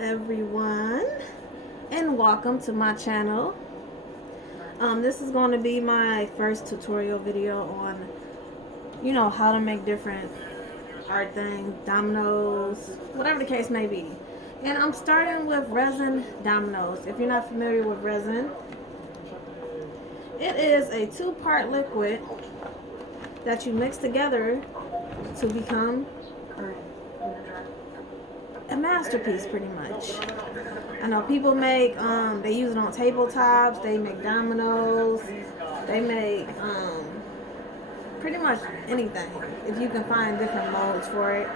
everyone, and welcome to my channel. This is going to be my first tutorial video on, how to make different art things, dominoes, whatever the case may be. And I'm starting with Resin Dominos. If you're not familiar with resin, it is a two-part liquid that you mix together to become a masterpiece, pretty much. I know people make, they use it on tabletops, they make dominoes, they make pretty much anything, if you can find different molds for it.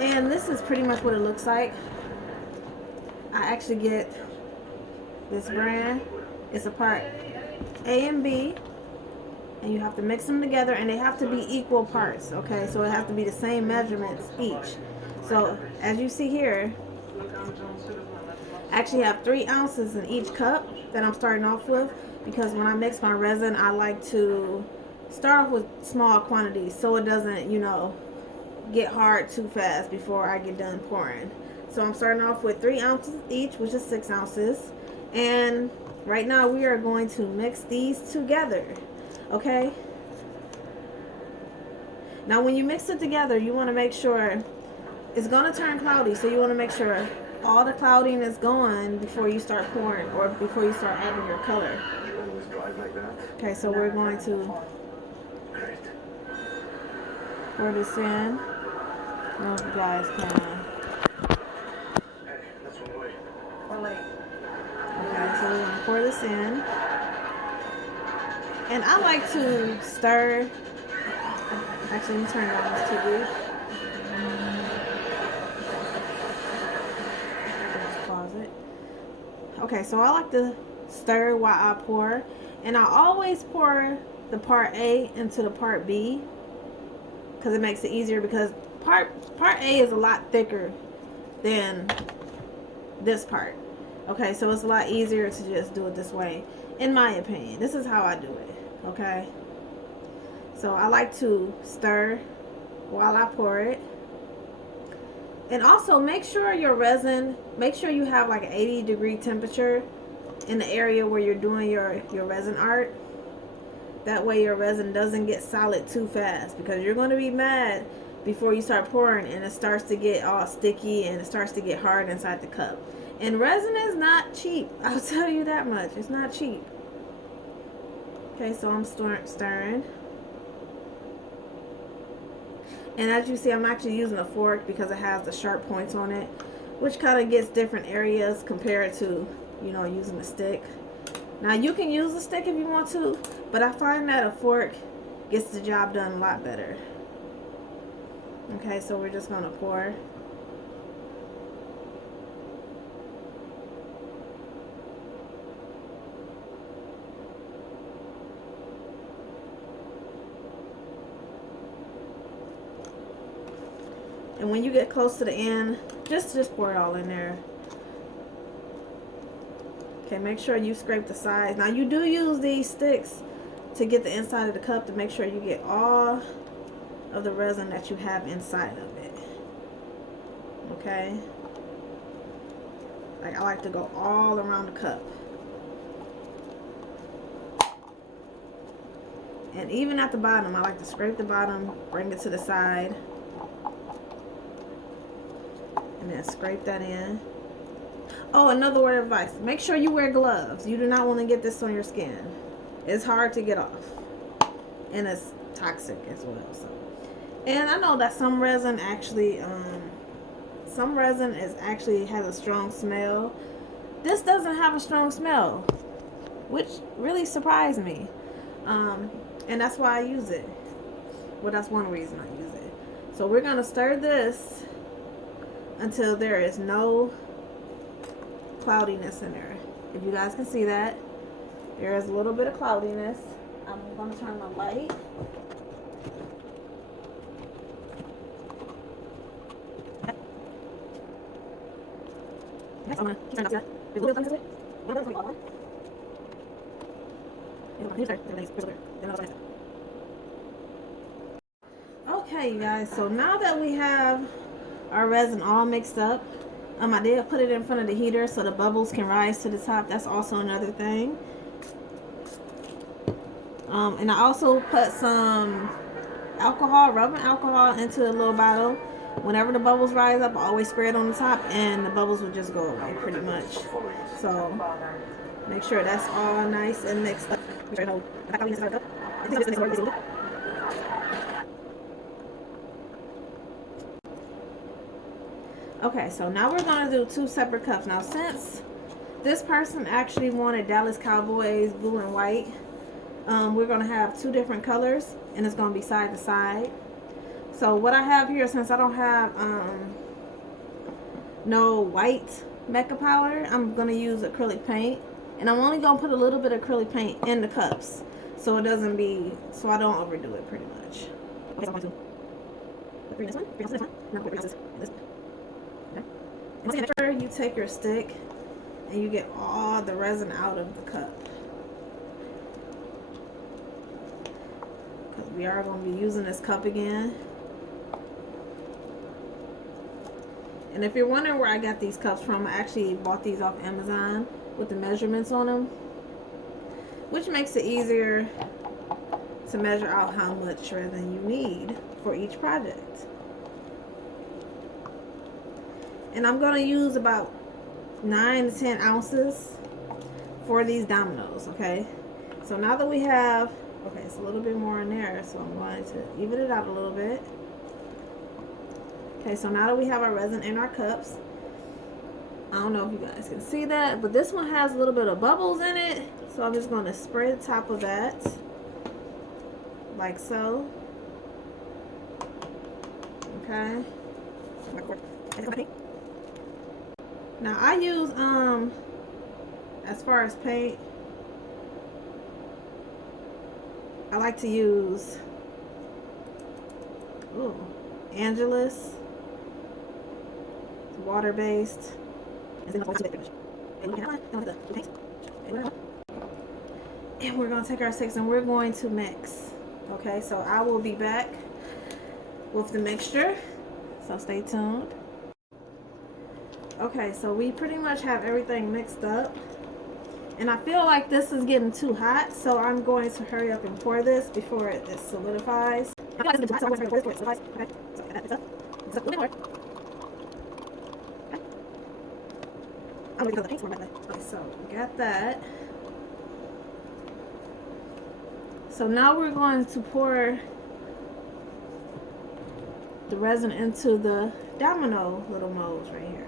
And this is pretty much what it looks like. I actually get this brand. It's a part A and B, and you have to mix them together, and they have to be equal parts, okay? So it has to be the same measurements each. So as you see here, I actually have 3 ounces in each cup that I'm starting off with, because when I mix my resin, I like to start off with small quantities so it doesn't, get hard too fast before I get done pouring. So I'm starting off with 3 ounces each, which is 6 ounces. And right now we are going to mix these together, okay? Now when you mix it together, you want to make sure it's going to turn cloudy, so you want to make sure all the clouding is gone before you start pouring, or before you start adding your color. Okay, so we're going to pour this in. I don't know if you guys can. Okay, so we're going to pour this in. And I like to stir. Actually, let me turn it on this TV. Okay, so I like to stir while I pour, and I always pour the part A into the part B because it makes it easier, because part A is a lot thicker than this part. Okay, so it's a lot easier to just do it this way, in my opinion. This is how I do it, okay? So I like to stir while I pour it. And also make sure your resin, make sure you have like an 80-degree temperature in the area where you're doing your resin art. That way your resin doesn't get solid too fast, because you're going to be mad before you start pouring and it starts to get all sticky and it starts to get hard inside the cup. And resin is not cheap. I'll tell you that much. It's not cheap. Okay, so I'm stirring. And as you see, I'm actually using a fork because it has the sharp points on it, which kind of gets different areas compared to, using a stick. Now, you can use a stick if you want to, but I find that a fork gets the job done a lot better. Okay, so we're just going to pour. And when you get close to the end, just pour it all in there. Okay, make sure you scrape the sides. Now you do use these sticks to get the inside of the cup to make sure you get all of the resin that you have inside of it. Okay? Like, I like to go all around the cup. And even at the bottom, I like to scrape the bottom, bring it to the side, and then scrape that in. Oh, another word of advice. Make sure you wear gloves. You do not want to get this on your skin. It's hard to get off. And it's toxic as well. So. And I know that some resin actually has a strong smell. This doesn't have a strong smell, which really surprised me. And that's why I use it. Well, that's one reason I use it. So we're going to stir this until there is no cloudiness in there. If you guys can see that, there is a little bit of cloudiness. I'm going to turn my light. I'm going to turn it up. There's a little bit of okay, you guys, so now that we have our resin all mixed up, I did put it in front of the heater so the bubbles can rise to the top. That's also another thing. And I also put some alcohol, rubbing alcohol into a little bottle. Whenever the bubbles rise up, I always spray it on the top and the bubbles will just go away pretty much. So make sure that's all nice and mixed up. Okay, so now we're going to do 2 separate cups. Now since this person actually wanted Dallas Cowboys blue and white, we're going to have 2 different colors and it's going to be side to side. So what I have here, since I don't have no white mica powder, I'm going to use acrylic paint. And I'm only going to put a little bit of acrylic paint in the cups so it doesn't be, so I don't overdo it pretty much. Okay, so I'm going to put 3 in this one, 3 in this one, and I'll put 3 ounces in this one. Okay. And make sure you take your stick and you get all the resin out of the cup. Because we are going to be using this cup again. And if you're wondering where I got these cups from, I actually bought these off Amazon with the measurements on them, which makes it easier to measure out how much resin you need for each project. And I'm going to use about 9 to 10 ounces for these dominoes, okay? So now that we have, okay, it's a little bit more in there, so I'm going to even it out a little bit. Okay, so now that we have our resin in our cups, I don't know if you guys can see that, but this one has a little bit of bubbles in it. So I'm just going to spray the top of that, like so. Okay. Now I use, as far as paint, I like to use, Angelus. It's water-based. And we're going to take our sticks and we're going to mix. Okay, so I will be back with the mixture. So stay tuned. Okay, so we pretty much have everything mixed up. And I feel like this is getting too hot, so I'm going to hurry up and pour this before it solidifies. Okay, so got that. So now we're going to pour the resin into the domino little molds right here.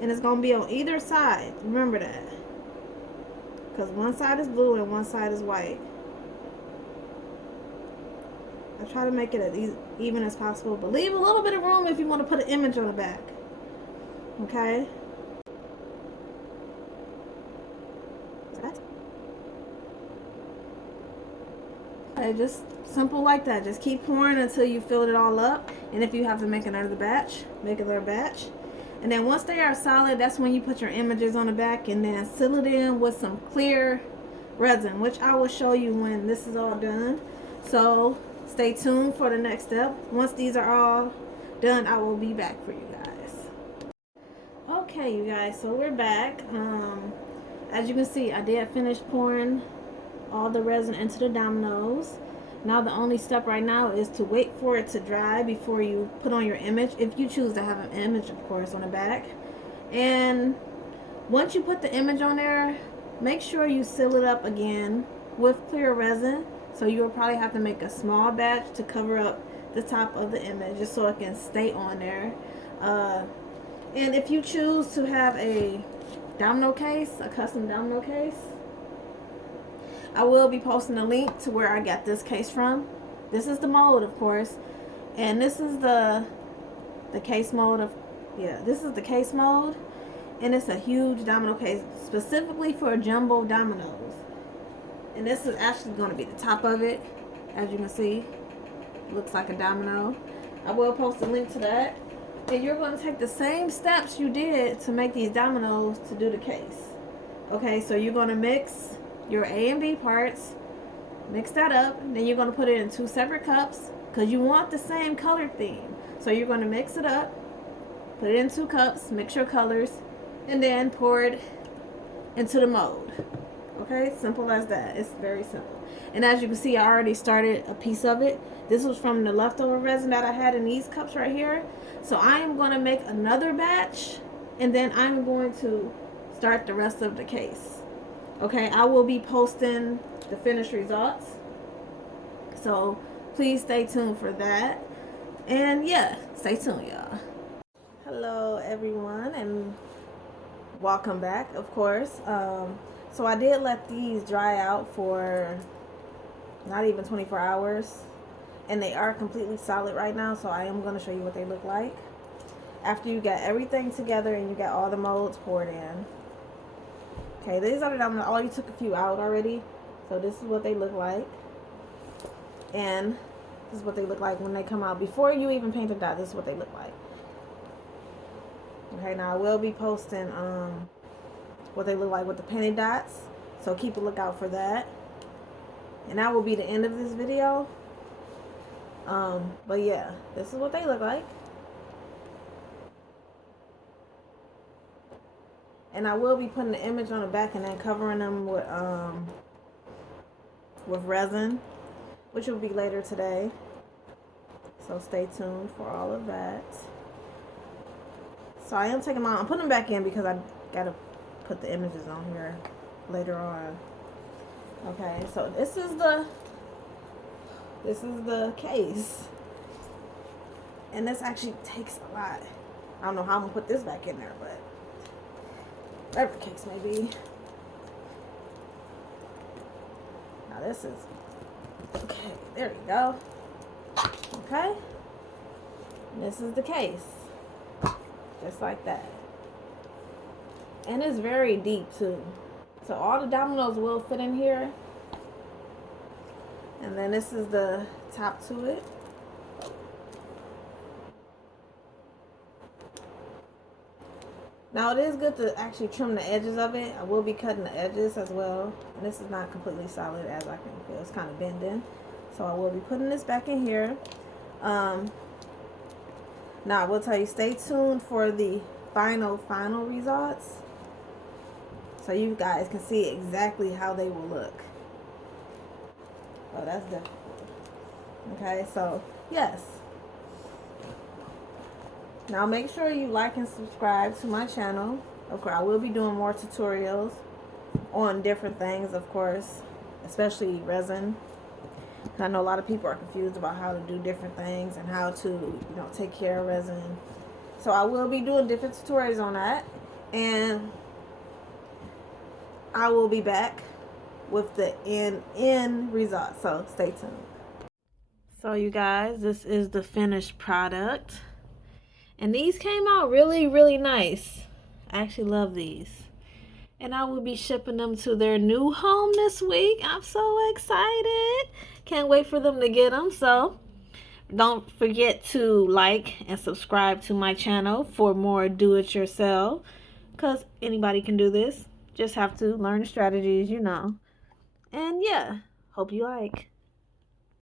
And it's going to be on either side. Remember that. Because one side is blue and one side is white. I try to make it as even as possible, but leave a little bit of room if you want to put an image on the back. Okay? Okay, just simple like that. Just keep pouring until you fill it all up. And if you have to make another batch, make another batch. And then once they are solid, that's when you put your images on the back and then seal it in with some clear resin, which I will show you when this is all done. So stay tuned for the next step. Once these are all done, I will be back for you guys. Okay, you guys, so we're back. As you can see, I did finish pouring all the resin into the dominoes. Now the only step right now is to wait for it to dry before you put on your image, if you choose to have an image, of course, on the back. And once you put the image on there, make sure you seal it up again with clear resin. So you'll probably have to make a small batch to cover up the top of the image just so it can stay on there. And if you choose to have a domino case, a custom domino case, I will be posting a link to where I got this case from. This is the mold, of course, and this is the case mold of, yeah, this is the case mold, and it's a huge domino case specifically for jumbo dominoes. And this is actually going to be the top of it. As you can see, looks like a domino. I will post a link to that. And you're going to take the same steps you did to make these dominoes to do the case. Okay, so you're going to mix your A and B parts, mix that up, then you're going to put it in 2 separate cups because you want the same color theme. So you're going to mix it up, Put it in 2 cups, mix your colors, and then pour it into the mold. Okay, simple as that. It's very simple. And as you can see, I already started a piece of it. This was from the leftover resin that I had in these cups right here. So I am going to make another batch, and then I'm going to start the rest of the case. Okay, I will be posting the finished results. So please stay tuned for that. And yeah, stay tuned, y'all. Hello, everyone, and welcome back, of course. So I did let these dry out for not even 24 hours, and they are completely solid right now. So I am going to show you what they look like after you got everything together and you got all the molds poured in. Okay, these are the I already took a few out already, so this is what they look like, and this is what they look like when they come out. Before you even paint the dot, this is what they look like. Okay, now I will be posting what they look like with the painted dots, so keep a lookout for that. And that will be the end of this video. But yeah, this is what they look like. And I will be putting the image on the back and then covering them with resin, which will be later today. So stay tuned for all of that. So I am taking them out. I'm putting them back in because I gotta put the images on here later on. Okay, so this is the case, and this actually takes a lot. I don't know how I'm gonna put this back in there, but whatever the case may be. Now this is okay. There you go. Okay, and this is the case, just like that. And it's very deep too. So all the dominoes will fit in here. And then this is the top to it. Now it is good to actually trim the edges of it. I will be cutting the edges as well. And this is not completely solid as I can feel. It's kind of bending. So I will be putting this back in here. Now I will tell you, stay tuned for the final results, so you guys can see exactly how they will look. Oh, that's difficult. Okay, so yes. Now make sure you like and subscribe to my channel. Of course, I will be doing more tutorials on different things, of course, especially resin. I know a lot of people are confused about how to do different things and how to, take care of resin. So I will be doing different tutorials on that, and I will be back with the end result. So stay tuned. So you guys, this is the finished product, and these came out really, really nice. I actually love these, and I will be shipping them to their new home this week. I'm so excited. Can't wait for them to get them. So don't forget to like and subscribe to my channel for more do-it-yourself, because anybody can do this. Just have to learn the strategies, And yeah, hope you like.